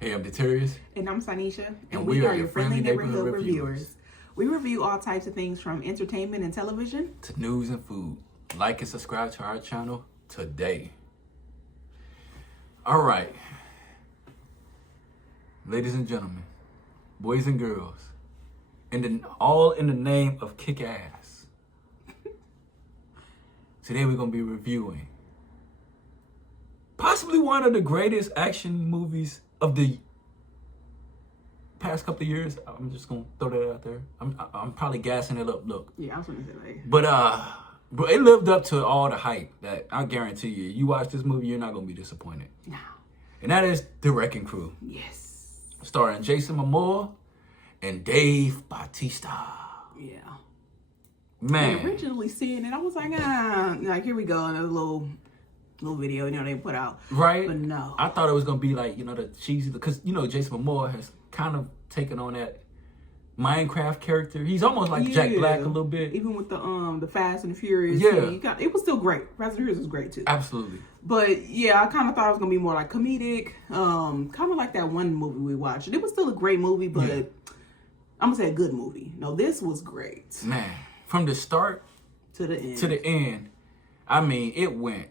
Hey, I'm Deterius. And I'm Sanisha. And we are your friendly neighborhood reviewers. We review all types of things from entertainment and television To news and food. Like and subscribe to our channel today. All right. Ladies and gentlemen, boys and girls, all in the name of kick ass. Today we're going to be reviewing possibly one of the greatest action movies of the past couple of years. I'm just gonna throw that out there. I'm probably gassing it up. Look. Yeah, I was gonna say like. But it lived up to all the hype. That I guarantee you. You watch this movie, you're not gonna be disappointed. No. And that is The Wrecking Crew. Yes. Starring Jason Momoa and Dave Bautista. Yeah. Man. And originally seeing it, I was like here we go, another little video, they put out. Right. But no. I thought it was gonna be like, the cheesy, because Jason Momoa has kind of taken on that Minecraft character. He's almost like Jack Black a little bit. Even with the Fast and Furious. Yeah. It was still great. Fast and Furious was great too. Absolutely. But yeah, I kind of thought it was gonna be more like comedic, kind of like that one movie we watched. It was still a great movie, but I'm gonna say a good movie. No, this was great. Man, from the start to the end. I mean, it was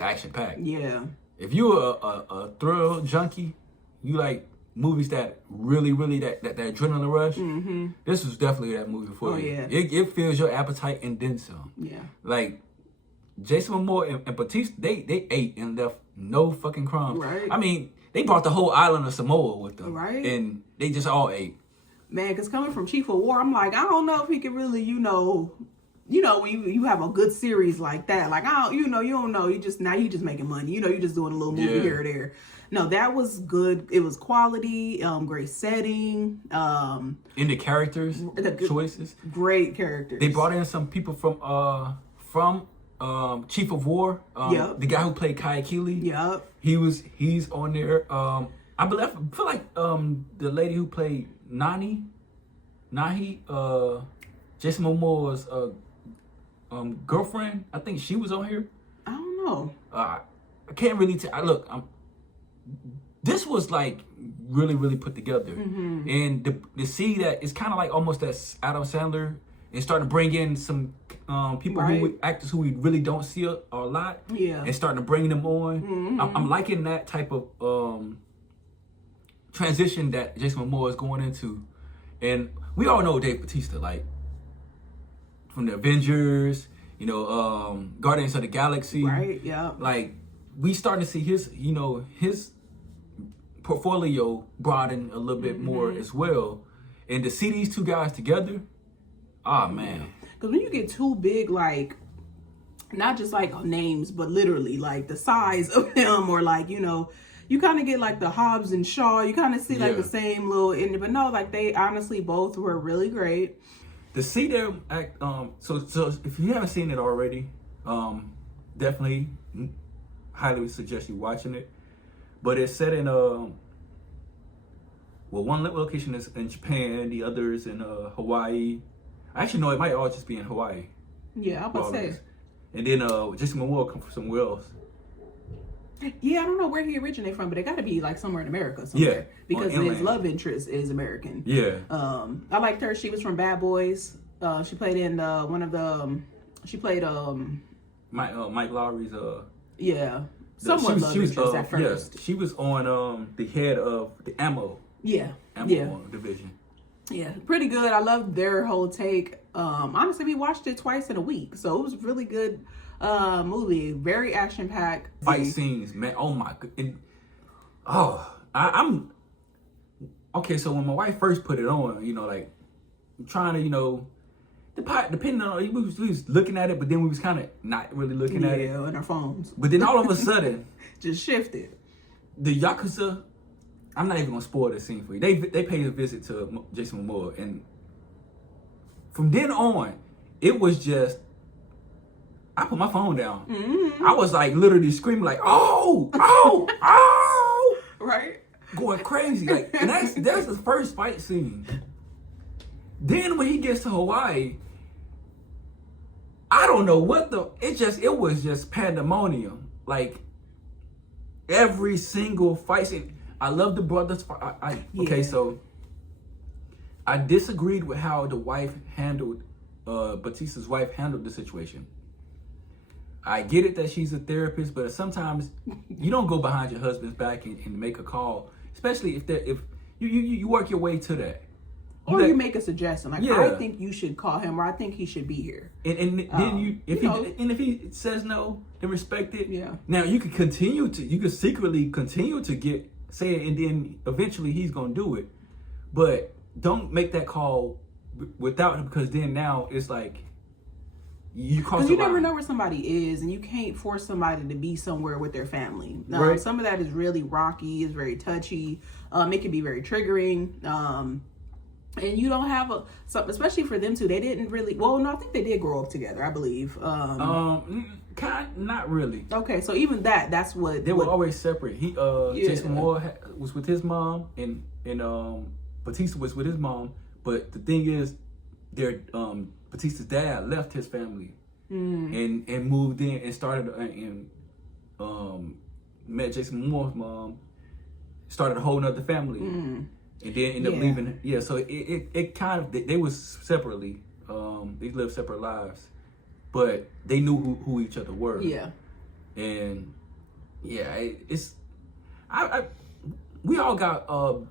action packed. Yeah. If you're a thrill junkie, you like movies that really that adrenaline rush. Mm-hmm. This was definitely that movie for you. Yeah. It fills your appetite and then some. Yeah. Like Jason Momoa and Bautista, they ate and left no fucking crumbs. Right. I mean, they brought the whole island of Samoa with them. Right. And they just all ate. Man, because coming from Chief of War, I'm like, I don't know if he can really, when you have a good series like that, like, you don't know, you just making money, you just doing a little movie here or there. No, that was good. It was quality, great setting, In the characters, choices, great characters. They brought in some people from Chief of War, the guy who played Kai Keeley. Yep. He's on there. I feel like the lady who played Nahi, Jason Momoa's girlfriend, I think she was on here. I don't know. I can't really tell. Look, this was like really put together, and to see that it's kind of like almost that Adam Sandler and starting to bring in some people actors who we really don't see a lot, and starting to bring them on. I'm liking that type of transition that Jason Momoa is going into, and we all know Dave Bautista, like from the Avengers, Guardians of the Galaxy. Right, yeah. Like, we starting to see his portfolio broaden a little bit more as well. And to see these two guys together, man. Because when you get too big, like, not just like names, but literally like the size of them, or like, you kind of get like the Hobbs and Shaw. You kind of see like the same little, but no, like they honestly both were really great. To see them act, so if you haven't seen it already, definitely highly suggest you watching it. But it's set in one location is in Japan, the other is in Hawaii. Actually, no, it might all just be in Hawaii. Yeah, I was about to say. And then Jason Momoa come from somewhere else. Yeah, I don't know where he originated from, but it got to be like somewhere in America somewhere. Yeah, because his love interest is American. Yeah. I liked her. She was from Bad Boys. She played in one of the. She played Mike Lowry's somewhat love interest at first. Yeah, she was on the head of the ammo. Ammo division. Yeah, pretty good. I loved their whole take. Honestly, we watched it twice in a week, so it was a really good movie. Very action packed. Fight scenes, man. Oh my god. I'm okay. So when my wife first put it on, like trying to, depending on, we was looking at it, but then we was kind of not really looking at it. Yeah, on our phones. But then all of a sudden, just shifted. The Yakuza. I'm not even gonna spoil this scene for you. They paid a visit to Jason Momoa, and from then on, it was just, I put my phone down. I was like literally screaming like, oh, right, going crazy. Like, and that's the first fight scene. Then when he gets to Hawaii, I don't know what it was just pandemonium. Like, every single fight scene. I love the brothers. Okay, so I disagreed with how the wife handled, Batista's wife handled the situation. I get it that she's a therapist, but sometimes you don't go behind your husband's back and make a call, especially if you work your way to that. You make a suggestion, like I think you should call him, or I think he should be here. And then if he says no, then respect it. Yeah. Now you can secretly continue to say it, and then eventually he's gonna do it, but don't make that call without him, because then now it's like you cross. Because you never know where somebody is, and you can't force somebody to be somewhere with their family. Right. Some of that is really rocky, is very touchy. It can be very triggering. And you don't have especially for them two, they didn't really. Well, no, I think they did grow up together. I believe. Not really. Okay, so even that's what they were always separate. Jason Moore was with his mom, and Batista was with his mom. But the thing is, Batista's dad left his family and moved in and started and met Jason Moore's mom, started a whole nother family, and then ended up leaving. Yeah, so it kind of they was separately. They lived separate lives, but they knew who each other were. Yeah, and we all got.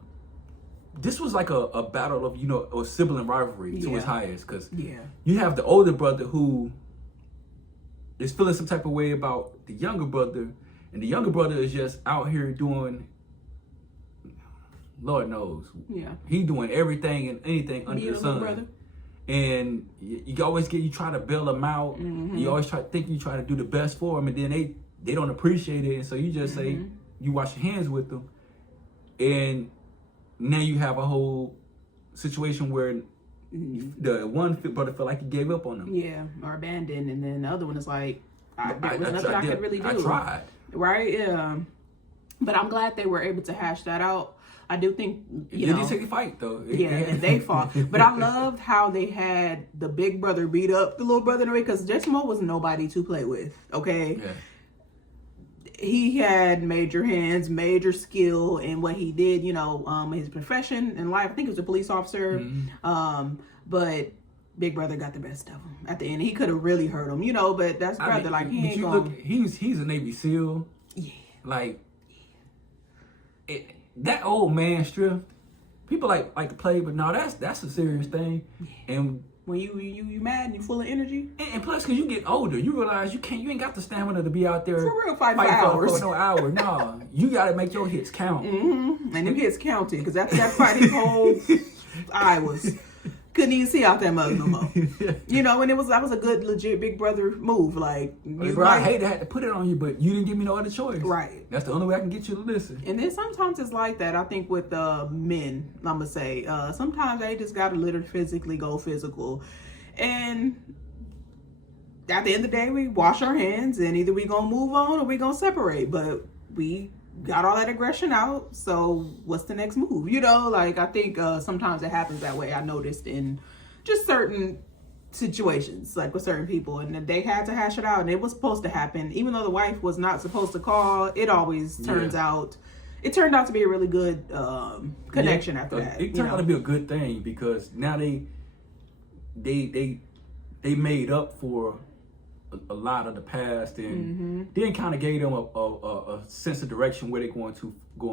This was like a battle of, a sibling rivalry to its highest, because you have the older brother who is feeling some type of way about the younger brother, and the younger brother is just out here doing, Lord knows, he doing everything and anything under the sun. Brother. And you try to bail him out. Mm-hmm. You always try to do the best for him, and then they don't appreciate it, and so you just say you wash your hands with them, and now you have a whole situation where the one brother felt like he gave up on them. Yeah, or abandoned, and then the other one is like, there was nothing I could really do. I tried. Right? Yeah. But I'm glad they were able to hash that out. I do think, you know. They take a fight, though. And they fought. But I loved how they had the big brother beat up the little brother in a way, because Jason Moore was nobody to play with, okay? Yeah. He had major hands, major skill in what he did, his profession in life. I think he was a police officer. Mm-hmm. But Big Brother got the best of him at the end. He could have really hurt him, but that's brother. He's a Navy SEAL. Yeah. That old man strip. People like to play, but no, that's a serious thing. Yeah. And when you mad and you full of energy, and plus, because you get older, you realize you ain't got the stamina to be out there for real fight for hours. For no hour. No, you got to make your hits count. Mm-hmm. And them hits counted, because after that fight, his whole couldn't even see out that mug no more. And that was a good legit Big Brother move. Like, I hate to have to put it on you, but you didn't give me no other choice. Right. That's the only way I can get you to listen. And then sometimes it's like that. I think with men, I'm gonna say, sometimes they just gotta literally physically go physical, and at the end of the day, we wash our hands, and either we gonna move on or we gonna separate. But we got all that aggression out, so what's the next move? I think sometimes it happens that way. I noticed in just certain situations, like with certain people, and they had to hash it out, and it was supposed to happen. Even though the wife was not supposed to call, it always turned out to be a really good connection after that. It turned out to be a good thing, because now they made up for a lot of the past, and then kind of gave them a sense of direction where they're going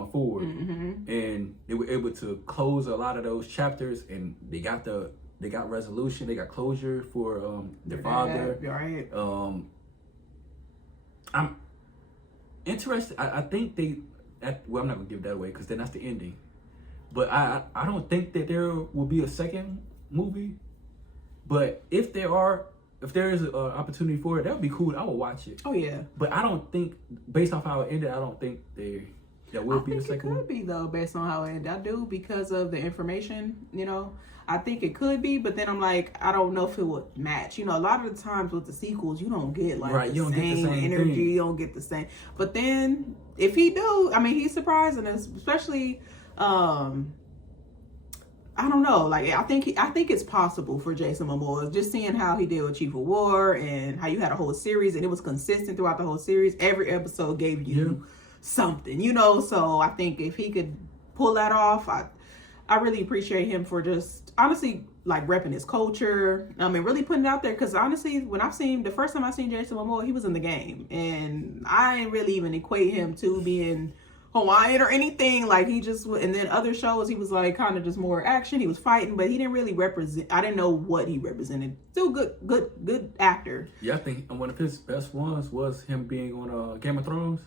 forward, and they were able to close a lot of those chapters, and they got resolution, they got closure for their father. Right. I'm interested. I think I'm not gonna give that away, because then that's the ending. But I don't think that there will be a second movie. But if there is an opportunity for it, that would be cool. I will watch it. Oh, yeah. But I don't think, based off how it ended, I don't think there will be a second one. It could be, though, based on how it ended. I do, because of the information, I think it could be, but then I'm like, I don't know if it would match. A lot of the times with the sequels, you don't get you don't get the same energy. Thing. You don't get the same. But then, if he do, he's surprising us, especially, I don't know. I think it's possible for Jason Momoa, just seeing how he did with Chief of War, and how you had a whole series, and it was consistent throughout the whole series. Every episode gave you something, you know. So I think if he could pull that off, I really appreciate him for just honestly like repping his culture. And really putting it out there, because honestly, the first time I seen Jason Momoa, he was in The Game, and I didn't really even equate him to being Hawaiian or anything. Like he just, and then other shows he was like kind of just more action. He was fighting, but he didn't really represent. I didn't know what he represented. Still good actor. Yeah, I think one of his best ones was him being on Game of Thrones.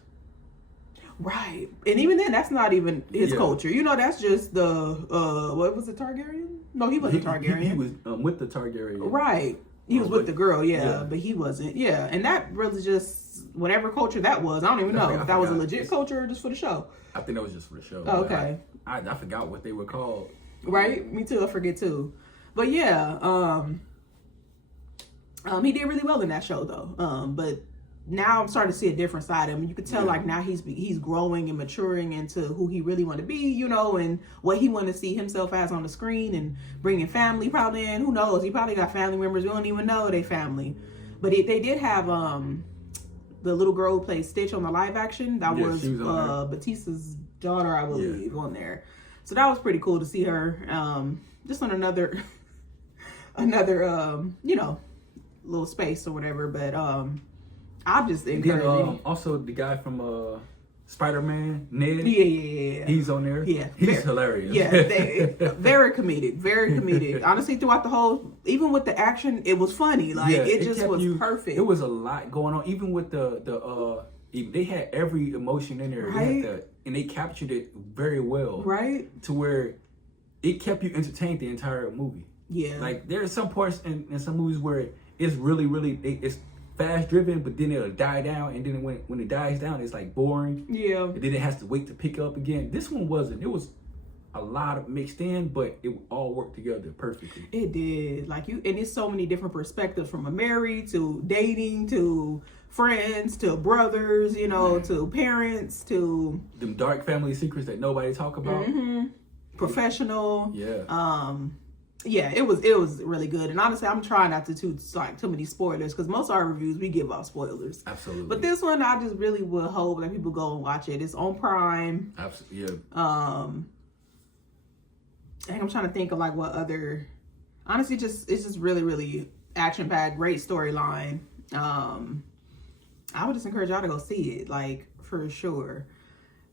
Right, and even then, that's not even his culture. You know, that's just the what was it, Targaryen? No, he wasn't Targaryen. He was with the Targaryen. Right, he was with the girl, but he wasn't. Yeah, and that really just whatever culture that was. I don't even know if that was a legit culture or just for the show. I think that was just for the show. Oh, okay, I forgot what they were called. Right, me too. I forget too. But yeah, he did really well in that show though. But now I'm starting to see a different side of him. You could tell like now he's growing and maturing into who he really want to be, you know, and what he want to see himself as on the screen, and bringing family probably in. Who knows? He probably got family members we don't even know they family. But they did have the little girl who played Stitch on the live action. That was Batista's daughter, I believe, on there. So that was pretty cool to see her just on another you know, little space or whatever. But I just encourage also the guy from Spider-Man, Ned. Yeah. He's on there. Yeah. He's hilarious. Yeah. Very comedic. Honestly, throughout the whole, even with the action, it was funny. Like it just was perfect. It was a lot going on. Even with they had every emotion in there. Right. And they captured it very well. Right. To where it kept you entertained the entire movie. Yeah. Like there are some parts in some movies where it's really it's fast driven, but then it'll die down, and then when it dies down, it's like boring. Yeah. And then it has to wait to pick up again. This one wasn't. It was a lot of mixed in, but it all worked together perfectly. It did. Like and it's so many different perspectives, from a married to dating to friends to brothers, you know, to parents to them dark family secrets that nobody talk about. Mm-hmm. Professional. Yeah. Yeah, it was really good. And honestly, I'm trying not to too many spoilers, because most of our reviews we give out spoilers. Absolutely. But this one, I just really would hope that people go and watch it. It's on Prime. Absolutely. Yeah. And I'm trying to think of like what other. Honestly, it's just really, really action packed, great storyline. I would just encourage y'all to go see it, like for sure.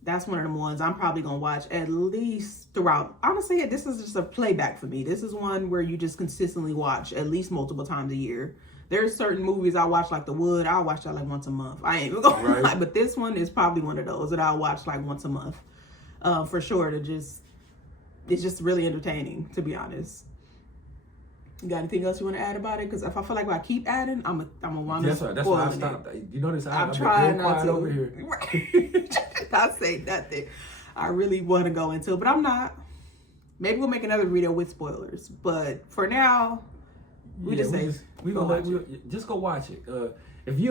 That's one of them ones I'm probably going to watch at least throughout. Honestly, this is just a playback for me. This is one where you just consistently watch at least multiple times a year. There's certain movies I watch, like The Wood. I'll watch that like once a month. I ain't even going to lie, but this one is probably one of those that I'll watch like once a month. For sure. It's just really entertaining, to be honest. You got anything else you want to add about it? Because if I feel like if I keep adding, I'm a want to spoil it. That's why I stopped. You notice I'm trying not to. Over here. I'll say nothing. I really want to go into it, but I'm not. Maybe we'll make another video with spoilers. But for now, we just go watch it. If we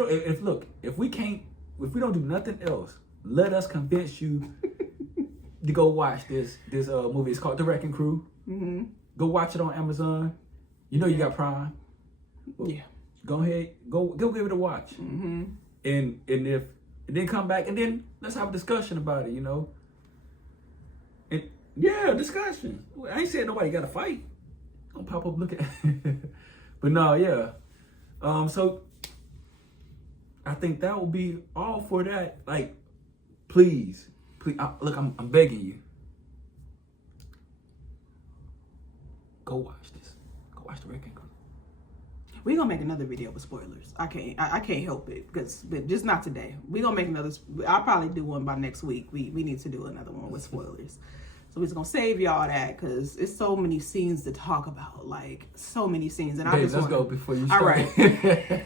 don't do nothing else, let us convince you to go watch this movie. It's called The Wrecking Crew. Mm-hmm. Go watch it on Amazon. You know you got Prime. Yeah. Go ahead. Go give it a watch. Mm-hmm. And then come back, and then let's have a discussion about it, you know. And discussion. I ain't saying nobody got to fight. Don't pop up look at But no, yeah. So I think that will be all for that. Like, please, look, I'm begging you. Go watch this. Go watch The Wrecking Crew. We're gonna make another video with spoilers. I can't help it, but just not today. We're gonna make another. I'll probably do one by next week. We need to do another one with spoilers. So we're just gonna save y'all that, because it's so many scenes to talk about. Like so many scenes, and I just let's go before you start. All right.